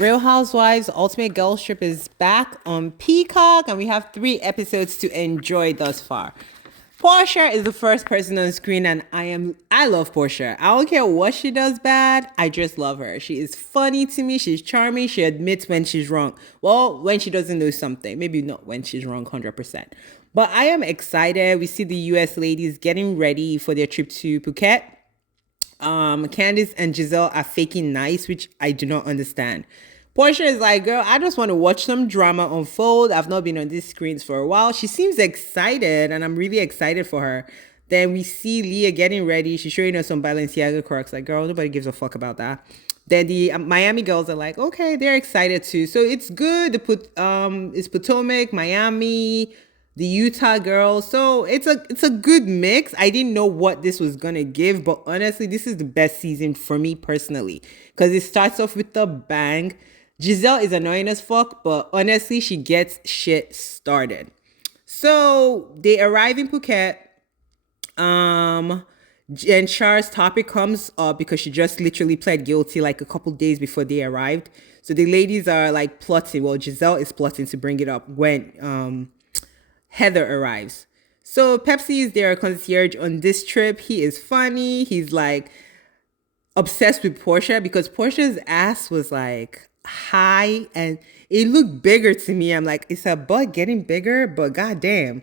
Real Housewives Ultimate Girls Trip is back on Peacock, and we have 3 episodes to enjoy thus far. Portia is the first person on screen, and I love Portia. I don't care what she does bad, I just love her. She is funny to me, she's charming, she admits when she's wrong. Well, when she doesn't know something, maybe not when she's wrong 100%. But I am excited. We see the US ladies getting ready for their trip to Phuket. Candice and Giselle are faking nice, which I do not understand. Portia is like, girl, I just want to watch some drama unfold. I've not been on these screens for a while. She seems excited, and I'm really excited for her. Then we see Leah getting ready. She's showing us some Balenciaga Crocs. Like, girl, nobody gives a fuck about that. Then the Miami girls are like, okay, they're excited too. So it's good. It's Potomac, Miami, the Utah girls. So it's a good mix. I didn't know what this was gonna give, but honestly, this is the best season for me personally because it starts off with a bang. Giselle is annoying as fuck, but honestly, she gets shit started. So they arrive in Phuket. And Char's topic comes up because she just literally pled guilty like a couple days before they arrived. So the ladies are like plotting. Well, Giselle is plotting to bring it up when Heather arrives. So Pepsi is their concierge on this trip. He is funny. He's like obsessed with Portia because Portia's ass was like high and it looked bigger to me. I'm like, is her butt getting bigger? But goddamn.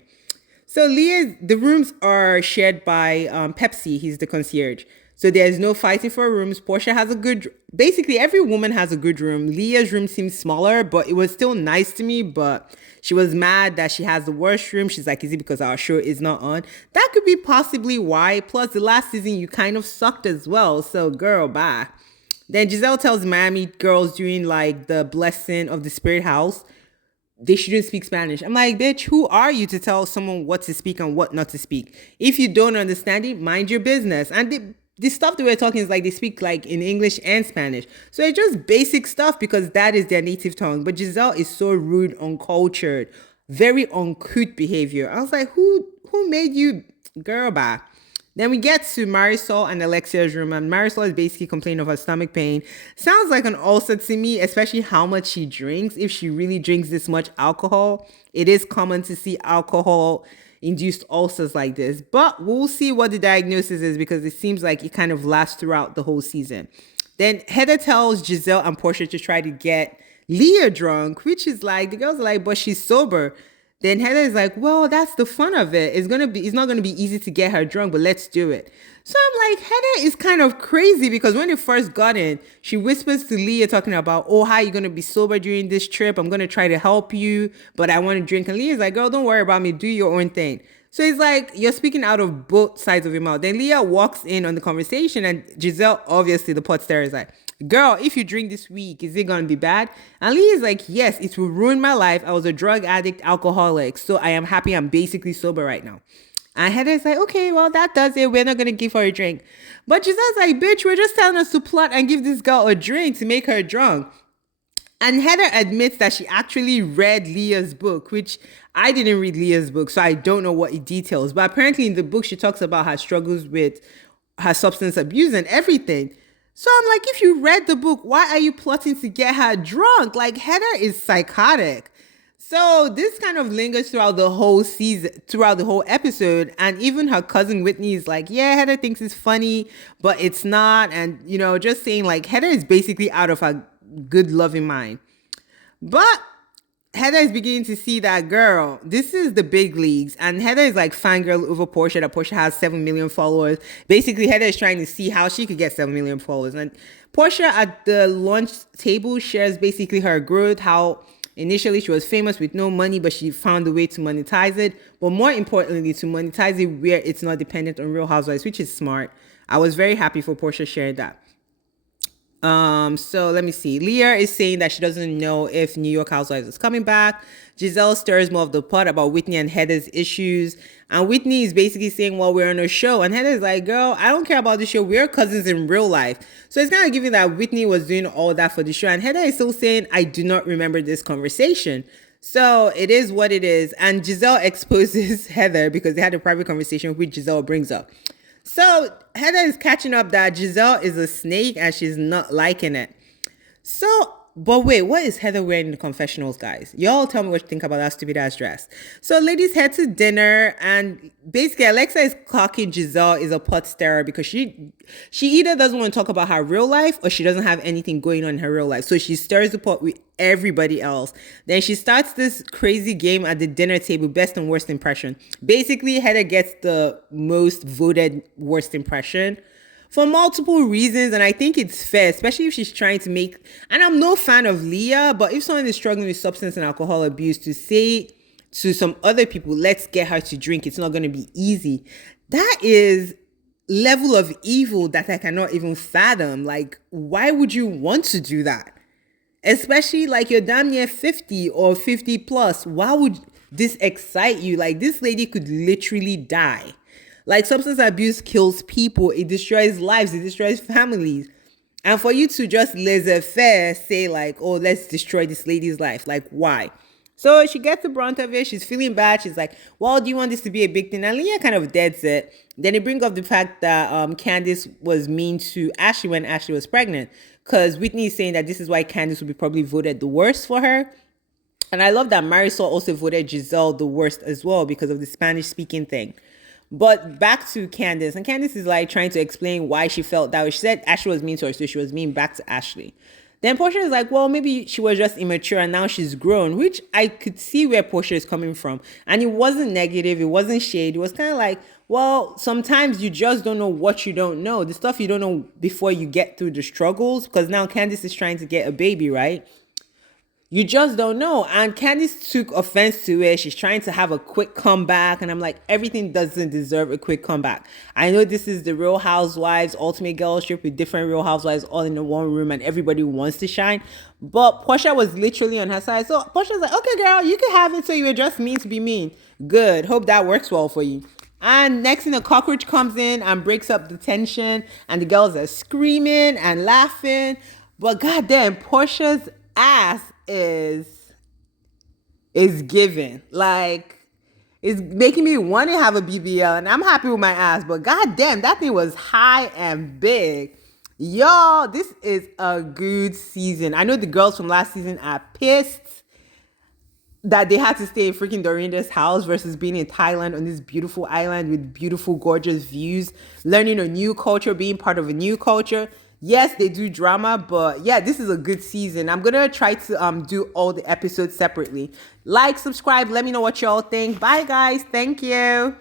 So the rooms are shared by Pepsi. He's the concierge. So there's no fighting for rooms. Portia has basically every woman has a good room. Leah's room seems smaller, but it was still nice to me. But she was mad that she has the worst room. She's like, is it because our show is not on? That could be possibly why. Plus the last season you kind of sucked as well. So girl, bye. Then Giselle tells Miami girls during like the blessing of the spirit house, they shouldn't speak Spanish. I'm like, bitch, who are you to tell someone what to speak and what not to speak? If you don't understand it, mind your business. And the stuff that we're talking is like they speak like in English and Spanish. So it's just basic stuff because that is their native tongue. But Giselle is so rude, uncultured, very uncouth behavior. I was like, who made you, girl, bye. Then we get to Marisol and Alexia's room, and Marisol is basically complaining of her stomach pain. Sounds like an ulcer to me, especially how much she drinks. If she really drinks this much alcohol, it is common to see alcohol-induced ulcers like this. But we'll see what the diagnosis is because it seems like it kind of lasts throughout the whole season. Then Heather tells Giselle and Portia to try to get Leah drunk, which is like, the girls are like, but she's sober. Then Heather is like, well, that's the fun of it. It's not gonna be easy to get her drunk, but let's do it. So I'm like, Heather is kind of crazy because when they first got in, she whispers to Leah talking about, oh, how are you gonna be sober during this trip? I'm gonna try to help you, but I want to drink. And Leah's like, girl, don't worry about me. Do your own thing. So it's like you're speaking out of both sides of your mouth. Then Leah walks in on the conversation, and Giselle, obviously the pot stirrer, is like, girl, if you drink this week, is it gonna be bad? And Leah is like, yes, it will ruin my life. I was a drug addict, alcoholic, so I am happy I'm basically sober right now. And Heather's like, okay, well, that does it. We're not gonna give her a drink. But Giselle's like, bitch, we're just telling us to plot and give this girl a drink to make her drunk. And Heather admits that she actually read Leah's book, which I didn't read Leah's book, so I don't know what it details. But apparently in the book, she talks about her struggles with her substance abuse and everything. So I'm like, if you read the book, why are you plotting to get her drunk? Like, Heather is psychotic. So this kind of lingers throughout the whole season, throughout the whole episode. And even her cousin Whitney is like, yeah, Heather thinks it's funny, but it's not. And, just saying like, Heather is basically out of her good loving mind. But Heather is beginning to see that, girl, this is the big leagues. And Heather is like fangirl over Portia, that Portia has 7 million followers. Basically, Heather is trying to see how she could get 7 million followers. And Portia at the lunch table shares basically her growth, how initially she was famous with no money, but she found a way to monetize it. But more importantly, to monetize it where it's not dependent on Real Housewives, which is smart. I was very happy for Portia sharing that. So let me see. Leah is saying that she doesn't know if New York Housewives is coming back. Giselle stirs more of the pot about Whitney and Heather's issues. And Whitney is basically saying, well, we're on a show. And Heather's like, girl, I don't care about the show. We're cousins in real life. So it's kind of giving that Whitney was doing all that for the show. And Heather is still saying, I do not remember this conversation. So it is what it is. And Giselle exposes Heather because they had a private conversation which Giselle brings up. So Heather is catching up that Giselle is a snake and she's not liking it. So But wait, what is Heather wearing in the confessionals, guys? Y'all tell me what you think about that stupid ass dress. So ladies head to dinner, and basically Alexa is clocking Giselle is a pot stirrer because she either doesn't want to talk about her real life or she doesn't have anything going on in her real life. So she stirs the pot with everybody else. Then she starts this crazy game at the dinner table, best and worst impression. Basically, Heather gets the most voted worst impression for multiple reasons, and I think it's fair, especially if she's trying to make, and I'm no fan of Leah, but if someone is struggling with substance and alcohol abuse, to say to some other people, let's get her to drink, it's not going to be easy. That is level of evil that I cannot even fathom. Like, why would you want to do that? Especially like you're damn near 50 or 50 plus. Why would this excite you? Like, this lady could literally die. Like, substance abuse kills people. It destroys lives. It destroys families. And for you to just laissez-faire say like, oh, let's destroy this lady's life. Like, why? So she gets the brunt of it. She's feeling bad. She's like, well, do you want this to be a big thing? And Leah kind of deads it. Then they bring up the fact that Candiace was mean to Ashley when Ashley was pregnant. Because Whitney is saying that this is why Candiace will be probably voted the worst for her. And I love that Marisol also voted Giselle the worst as well because of the Spanish speaking thing. But back to Candiace, and Candiace is like trying to explain why she felt that way. She said Ashley was mean to her, so she was mean back to Ashley. Then Portia is like, well, maybe she was just immature and now she's grown, which I could see where Portia is coming from. And it wasn't negative, it wasn't shade. It was kind of like, well, sometimes you just don't know what you don't know. The stuff you don't know before you get through the struggles, because now Candiace is trying to get a baby, right? You just don't know. And Candiace took offense to it. She's trying to have a quick comeback. And I'm like, everything doesn't deserve a quick comeback. I know this is the Real Housewives Ultimate Girls Trip with different Real Housewives all in the one room and everybody wants to shine. But Portia was literally on her side. So Portia's like, okay, girl, you can have it. So you were just mean to be mean. Good. Hope that works well for you. And next thing, a cockroach comes in and breaks up the tension. And the girls are screaming and laughing. But goddamn, Portia's ass is given. Like, it's making me want to have a BBL, and I'm happy with my ass, but goddamn, that thing was high and big. Y'all, this is a good season. I know the girls from last season are pissed that they had to stay in freaking Dorinda's house versus being in Thailand on this beautiful island with beautiful, gorgeous views, learning a new culture, being part of a new culture. Yes, they do drama, but yeah, this is a good season. I'm gonna try to do all the episodes separately. Like, subscribe, let me know what y'all think. Bye guys, thank you.